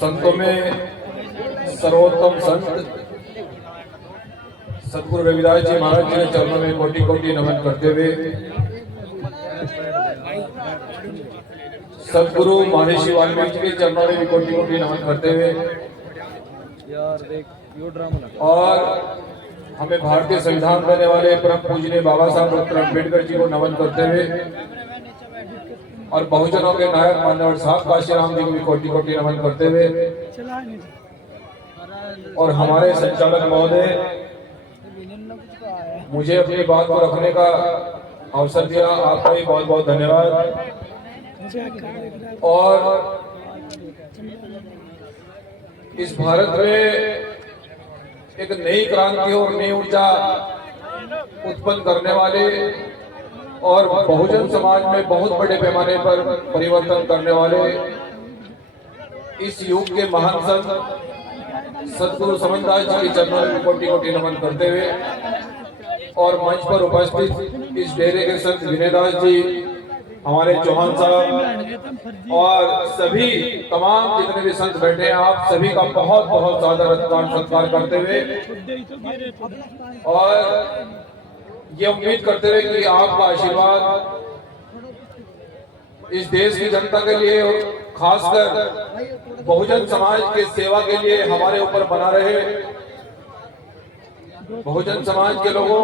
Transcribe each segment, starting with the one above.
संतों में सर्वोत्तम संत सतगुरु रविदास जी महाराज जी के चरणों में कोटि कोटि नमन करते हुए सतगुरु महर्षि वाल्मीकि जी के चरणों में भी कोटि कोटि नमन करते हुए और हमें भारतीय संविधान देने वाले परम पूजनीय बाबा साहब डॉक्टर अम्बेडकर जी को नमन करते हुए और बहुजनों के नायक मान्यवर साहब काशीराम जी को भी कोटि कोटि नमन करते हुए और हमारे संचालक महोदय मुझे अपनी बात को रखने का अवसर दिया, आपका भी बहुत बहुत धन्यवाद। और इस भारत में एक नई क्रांति और नई ऊर्जा उत्पन्न करने वाले और बहुजन समाज में बहुत बड़े पैमाने पर परिवर्तन करने वाले इस युग के महान संत सतगुरु समनदास जी के चरणों में कोटि कोटि नमन करते हुए और मंच पर उपस्थित इस डेरे के संत विनयदास जी, हमारे चौहान साहब और सभी तमाम जितने भी संत बैठे हैं, आप सभी का बहुत बहुत ज्यादा सत्कार करते हुए और ये उम्मीद करते हुए कि आपका आशीर्वाद इस देश की जनता के लिए और खासकर बहुजन समाज के सेवा के लिए हमारे ऊपर बना रहे। बहुजन समाज के लोगों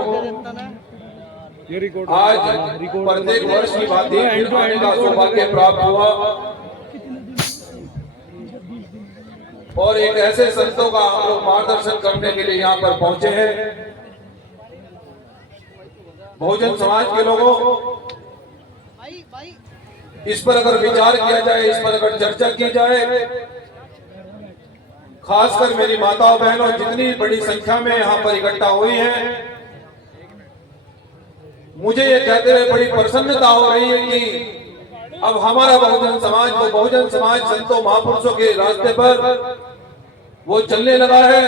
आज प्रत्येक वर्ष की भांति आने का सौभाग्य प्राप्त हुआ और एक ऐसे संतों का हम लोग मार्गदर्शन करने के लिए यहाँ पर पहुंचे हैं। बहुजन समाज के लोगों, इस पर अगर विचार किया जाए, इस पर अगर चर्चा की जाए, खासकर मेरी माताओं बहनों जितनी बड़ी संख्या में यहाँ पर इकट्ठा हुई हैं, मुझे ये कहते हुए बड़ी प्रसन्नता हो रही है कि अब हमारा बहुजन समाज, वो बहुजन समाज संतों महापुरुषों के रास्ते पर वो चलने लगा है।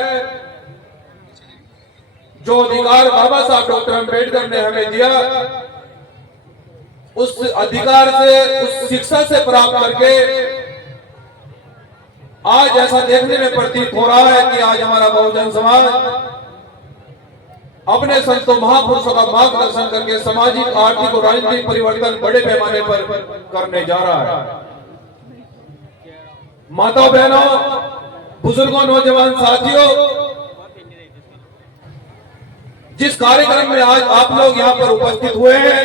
जो अधिकार बाबा साहब डॉक्टर अम्बेडकर ने हमें दिया, उस अधिकार से, उस शिक्षा से प्राप्त करके आज ऐसा देखने में प्रतीत हो रहा है कि आज हमारा बहुजन समाज अपने संतों महापुरुषों का मार्गदर्शन करके सामाजिक, आर्थिक और राजनीतिक परिवर्तन बड़े पैमाने पर करने जा रहा है। माताओं बहनों, बुजुर्गों, नौजवान साथियों, जिस कार्यक्रम में आज आप लोग यहाँ पर उपस्थित हुए हैं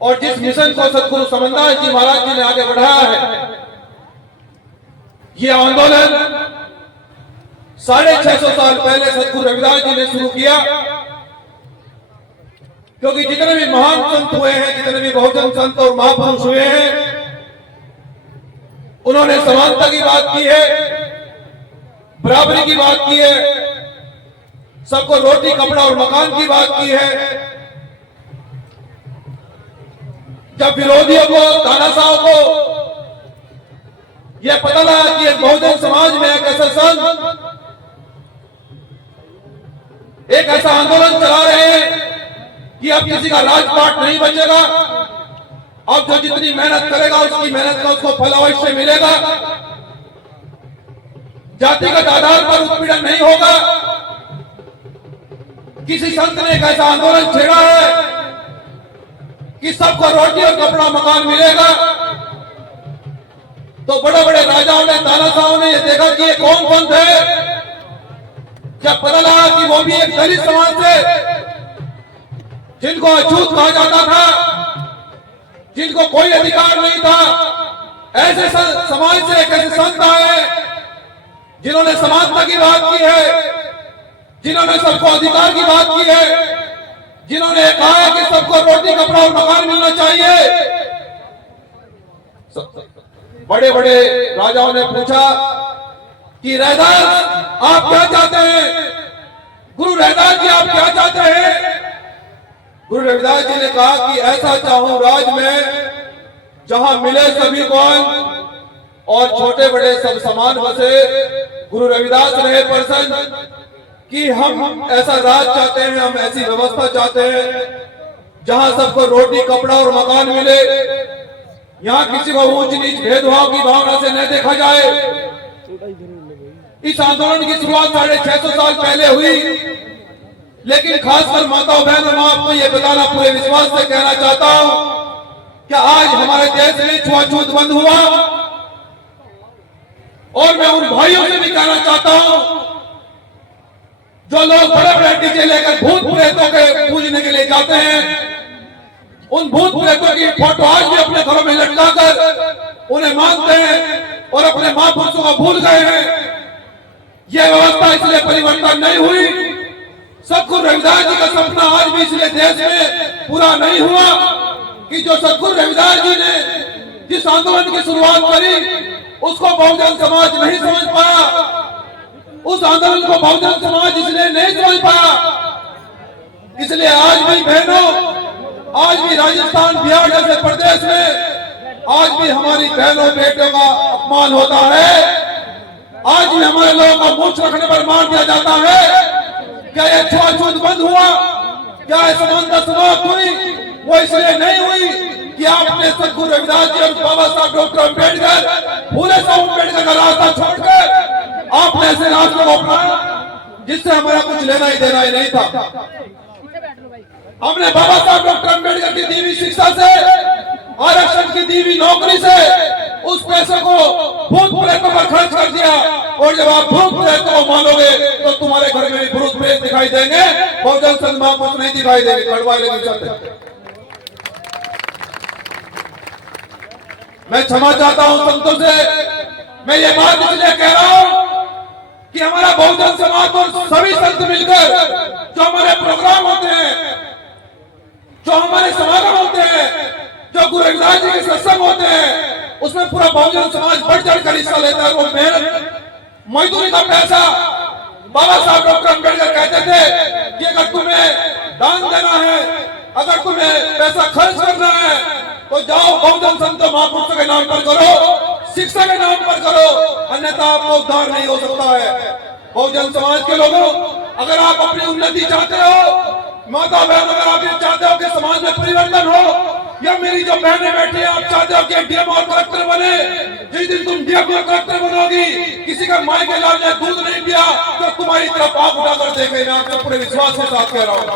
और जिस मिशन को सतगुरु समनदास जी महाराज जी ने आगे बढ़ाया है, ये आंदोलन 650 साल पहले सतगुरु रविदास जी ने शुरू किया। क्योंकि जितने भी महान संत हुए हैं, जितने भी बहुजन संत और महापुरुष हुए हैं, उन्होंने समानता की बात की है, बराबरी की बात की है, सबको रोटी, कपड़ा और मकान की बात की है। जब विरोधियों को, तानाशाहों को यह पता लगा कि एक बहुजन समाज में एक ऐसा संत एक ऐसा आंदोलन चला रहे हैं कि अब किसी का राजपाट नहीं बचेगा, अब जो जितनी मेहनत करेगा उसकी मेहनत का उसको फल अवश्य मिलेगा, जातिगत आधार पर उत्पीड़न नहीं होगा। किसी संत ने एक ऐसा आंदोलन छेड़ा है कि सबको रोटी और कपड़ा, मकान मिलेगा। तो बड़े बड़े राजाओं ने, तानाशाहों ने ये देखा कि ये कौन पंथ है। जब पता लगा कि वो भी एक दलित समाज से, जिनको अछूत कहा जाता था, जिनको कोई अधिकार नहीं था, ऐसे समाज से एक ऐसे संत आए जिन्होंने समानता की बात की है, जिन्होंने सबको अधिकार की बात की है, जिन्होंने कहा है कि सबको रोटी, कपड़ा और मकान मिलना चाहिए। बड़े बड़े राजाओं ने पूछा कि रैदास आप क्या चाहते हैं, गुरु रैदास जी आप क्या चाहते हैं। गुरु रविदास जी ने कहा कि ऐसा चाहूं राज में जहां मिले सभी को और छोटे बड़े सब समान बसे। गुरु रविदास रहे प्रसन्न कि हम ऐसा राज चाहते हैं, हम ऐसी व्यवस्था चाहते हैं जहां सबको रोटी, कपड़ा और मकान मिले। यहाँ किसी को ऊंच नीच भेदभाव की भावना से न देखा जाए। इस आंदोलन की शुरुआत 650 साल पहले हुई, लेकिन खासकर माताओं बहनों, मैं आपको ये बताना पूरे विश्वास से कहना चाहता हूं कि आज हमारे देश में छुआछूत बंद हुआ। और मैं उन भाइयों से भी कहना चाहता हूं जो लोग बड़े बड़े डीजे लेकर भूत प्रेतों के पूजने के लिए जाते हैं, उन भूत प्रेतों की फोटो आज भी अपने घरों में लटकाकर उन्हें मानते हैं और अपने महापुरुषों को भूल गए हैं। यह व्यवस्था इसलिए परिवर्तन नहीं हुई। सतगुरु रविदास जी का सपना आज भी इसलिए देश में पूरा नहीं हुआ कि जो सतगुरु रविदास जी ने जिस आंदोलन की शुरुआत करी उसको बहुजन समाज नहीं समझ पाया। उस आंदोलन को बहुजन समाज इसलिए नहीं समझ पाया। इसलिए आज भी बहनों, आज भी राजस्थान बिहार जैसे प्रदेश में आज भी हमारी बहनों बेटों का अपमान होता है। आज भी हमारे लोगों को मूंछ रखने पर मार दिया जाता है। क्या यह छुआछूत बंद हुआ? क्या यह समानता समाप्त हुई? वो इसलिए नहीं हुई कि आपने सतगुरु रविदास जी और बाबा साहब डॉक्टर अम्बेडकर, फूले साहब अम्बेडकर का रास्ता छोड़कर आपने ऐसे रास्ते को अपनाया जिससे हमारा कुछ लेना ही देना ही नहीं था। हमने बाबा साहब डॉक्टर अम्बेडकर की दी हुई शिक्षा से, आरक्षण की दी हुई नौकरी से उस पैसे को भूत प्रेतों पर खर्च कर दिया। और जब आप भूत प्रेतों को मानोगे तो तुम्हारे घर में भी भूत प्रेत दिखाई देंगे, बहुजन संघ महापुरुष नहीं दिखाई देंगे। कड़वाले नहीं चाहते। मैं क्षमा चाहता हूं संतों से। मैं ये बात इसलिए कह रहा हूं कि हमारा बहुजन समाज और सभी संत मिलकर जो हमारे प्रोग्राम होते हैं, जो हमारे समागम होते हैं, जो गुरु रविदास जी के सत्संग होते हैं, उसमें पूरा बहुजन समाज बढ़ चढ़कर हिस्सा लेता है। वो मेहनत मजदूरी का पैसा, बाबा साहब डॉक्टर अम्बेडकर कहते थे कि अगर तुम्हें दान देना है, अगर तुम्हें पैसा खर्च करना है तो जाओ बहुजन संत महापुरुषों के नाम पर करो, शिक्षा के नाम पर करो, अन्यथा आपका उद्धार नहीं हो सकता है। बहुजन समाज के लोगों, अगर आप अपनी उन्नति चाहते हो, माता बहन, अगर आप ये चाहते हो कि समाज में परिवर्तन हो, या मेरी जो बहनें बैठी है, आप चाहते हो कि डीएम और कलेक्टर बने, जिस दिन तुम डीएम और कलेक्टर बनोगी, किसी का माई के लाल ने दूध नहीं पिया तो तुम्हारी तरफ आंख उठाकर देखे। मैं आपसे पूरे विश्वास के साथ कह रहा हूँ।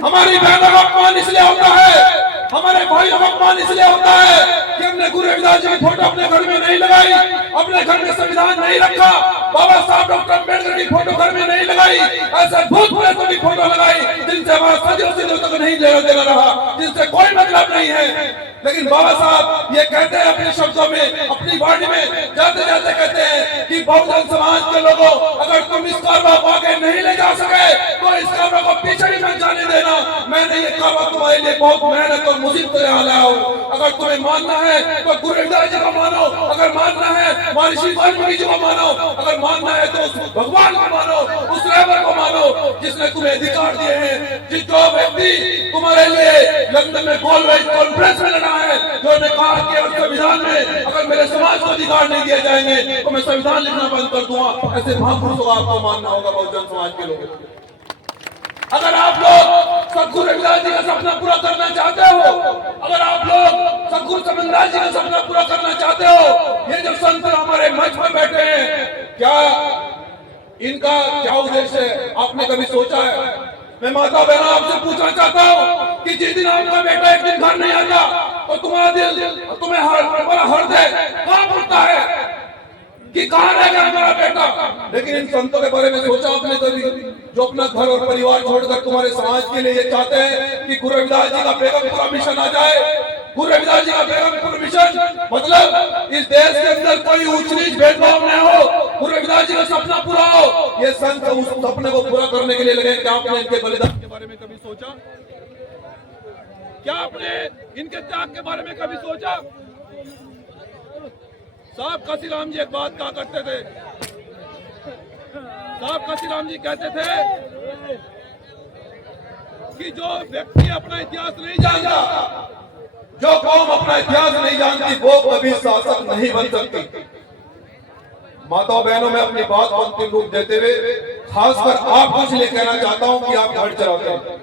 हमारी बहनों का अपमान इसलिए होता है, हमारे भाइयों का अपमान इसलिए होता है कि हमने गुरु रविदास जी की फोटो अपने घर में नहीं लगाई, अपने घर में संविधान नहीं रखा, बाबा साहब डॉक्टर अम्बेडकर की फोटो घर में नहीं लगाई, ऐसे भूत प्रेतों की फोटो लगाई जिनसे हमारा सदियों से तक नहीं लेना देना रहा, जिनसे कोई मतलब नहीं है। लेकिन बाबा साहब ये कहते हैं अपने शब्दों में, अपनी वाणी में जाते जाते कहते हैं कि बहुजन समाज के लोगों, अगर तुम इस कारवा को आगे नहीं ले जा सके तो इस कारवा को पीछे ही मत जाने देना। मैंने ये कारवा तुम्हारे लिए बहुत मेहनत और मुसीबत से लाया हूँ। अगर तुम्हें मानना है तो गुरु रविदास जी को मानो, अगर मानना है महर्षि वाल्मीकि जी को मानो, अगर मानना है तो उस भगवान को मानो, उस रहबर को मानो जिसने तुम्हें अधिकार दिए हैं। जिस जो व्यक्ति तुम्हारे लिए लंदन में गोलमेज कॉन्फ्रेंस में लड़ा है, जो ने कहा कि संविधान में अगर मेरे समाज को अधिकार नहीं दिए जाएंगे तो मैं संविधान लिखना बंद कर दूंगा, ऐसे महापुरुषों को आपको मानना होगा। बहुजन समाज के लोग, अगर आप लोग सतगुरु रविदास जी का सपना पूरा करना चाहते हो, अगर आप लोग सतगुरु समनदास जी का सपना पूरा करना चाहते हो, ये जो संत हमारे मंच पर बैठे हैं, क्या इनका क्या उद्देश्य है? आपने कभी सोचा है? मैं माता बहनों आपसे पूछना चाहता हूँ कि जिस दिन आपका बेटा एक दिन घर नहीं आता तो तुम्हारा दिल, तुम्हें तुम्हारा हृदय कहाँ उठता है कि कहाँ रह गया हमारा बेटा? लेकिन इन संतों के बारे में सोचा आपने कभी, जो अपना घर और परिवार छोड़कर तुम्हारे समाज के लिए ये चाहते हैं कि गुरु रविदास जी का बेगमपुरा मिशन आ जाए। गुरु रविदास जी का बेगमपुरा मिशन मतलब इस देश के अंदर कोई ऊंच नीच भेदभाव न हो, गुरु रविदास जी का सपना पूरा हो। ये संत उस सपने को पूरा करने के लिए लगे। क्या आपने इनके बलिदान के बारे में कभी सोचा? क्या आपने इनके त्याग के बारे में कभी सोचा? साहब काशीराम जी एक बात कहा करते थे, साहब काशीराम जी कहते थे कि जो व्यक्ति अपना इतिहास नहीं जानता, जो कौम अपना इतिहास नहीं जानती, वो कभी शासक नहीं बन सकती। माताओं बहनों में अपनी बात को अंतिम रूप देते हुए खासकर आपको इसलिए कहना चाहता हूं कि आप घर चलाते हैं,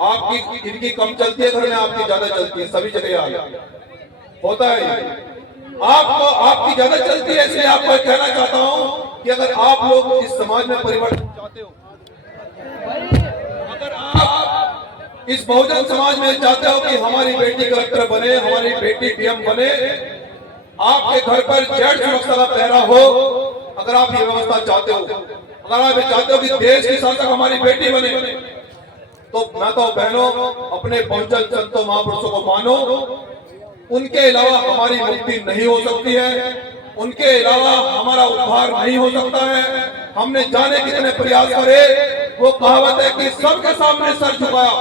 आपकी इनकी कम चलती है, घर में आपकी ज्यादा चलती है, सभी जगह याद होता है। आपको आपकी ज्यादा चलती है, इसलिए आपको कहना चाहता हूं कि अगर आप लोग इस समाज में परिवर्तन चाहते हो, अगर आप इस बहुजन समाज में चाहते हो कि हमारी बेटी कलेक्टर बने, हमारी बेटी डीएम बने, आपके घर पर जेड सुरक्षा का पहरा हो, अगर आप ये व्यवस्था चाहते हो, अगर आप ये चाहते हो कि देश की शासक हमारी बेटी बने, तो मैं तो बहनों अपने बहुजन संतों महापुरुषों को मानो। उनके अलावा हमारी मुक्ति नहीं हो सकती है, उनके अलावा हमारा उद्धार नहीं हो सकता है। हमने जाने कितने प्रयास करे, वो कहावत है कि सबके सामने सर झुकाया,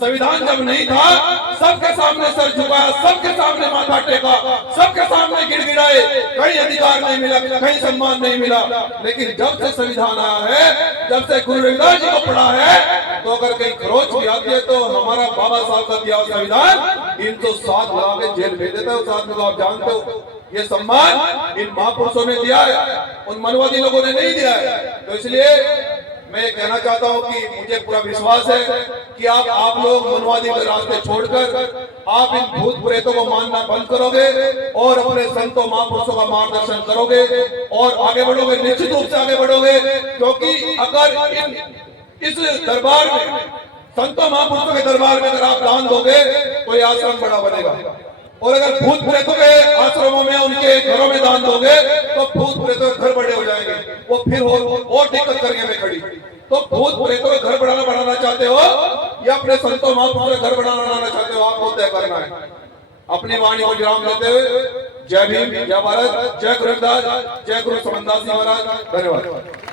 संविधान जब नहीं था सबके सामने सर झुकाया, सबके सामने माथा टेका, सबके सामने गिड़गिड़ाए, कहीं अधिकार नहीं मिला, कहीं सम्मान नहीं मिला। लेकिन जब से संविधान आया है, जब से गुरु रविदास जी को पढ़ा है, तो अगर कहीं खरोच भी आती है तो हमारा बाबा साहब का दिया संविधान 307 लगा के जेल भेज देता है। उस आदमी को आप जानते हो, ये सम्मान इन महापुरुषों ने दिया है, उन मनवादी लोगों ने नहीं दिया है। तो इसलिए मैं ये कहना चाहता हूं कि मुझे पूरा विश्वास है कि आप लोग मनवादी के रास्ते छोड़कर आप इन भूत प्रेतों को मानना बंद करोगे और अपने संतों महापुरुषों का मार्गदर्शन करोगे और आगे बढ़ोगे, निश्चित रूप से आगे बढ़ोगे। क्योंकि अगर इस दरबार में, संतों महापुरुषों के दरबार में अगर आप दान दोगे तो ये आश्रम बड़ा बनेगा, और अगर भूत प्रेतों के आश्रमों में, उनके घरों में दान दोगे तो भूत प्रेतों के घर बड़े हो जाएंगे, वो फिर और दिक्कत करने में खड़ी। तो भूत प्रेतों के घर बनाना चाहते हो या अपने संतों महापुरुषों के घर बनाना चाहते हो, आपको तय करना है। अपनी वाणी को विराम देते हुए जय भीम, जय भारत, जय गुरु रविदास, जय गुरु समनदास महाराज। धन्यवाद।